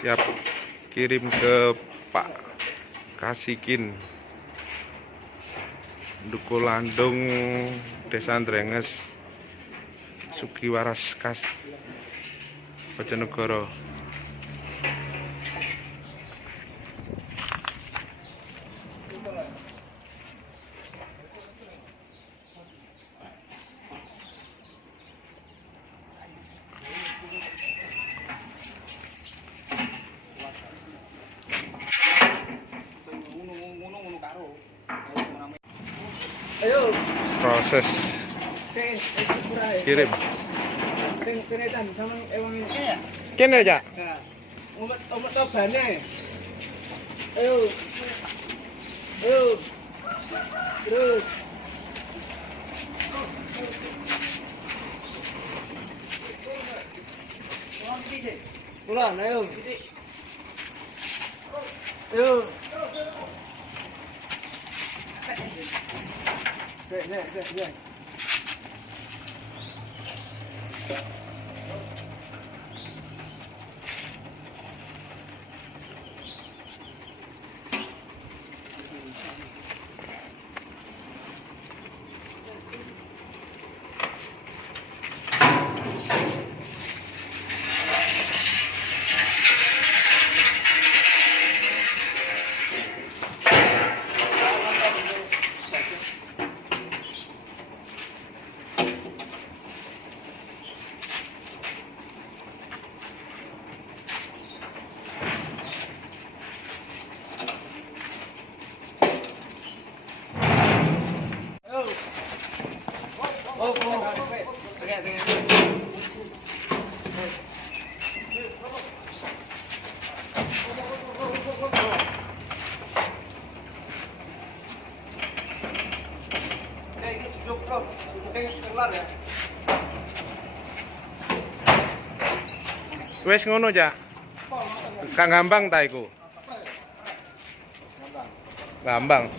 siap kirim ke Pak Kasikin, Duku Landung, Desa Drenges, Sugiwaras Kas, Bojonegoro. Proses kirim. Kene aja. Omat tabane. Ayo. Ayo. Terus. Pulang, ayo. Ayo. Nek. Wes ngono aja. Kang gampang ta iku? Gampang.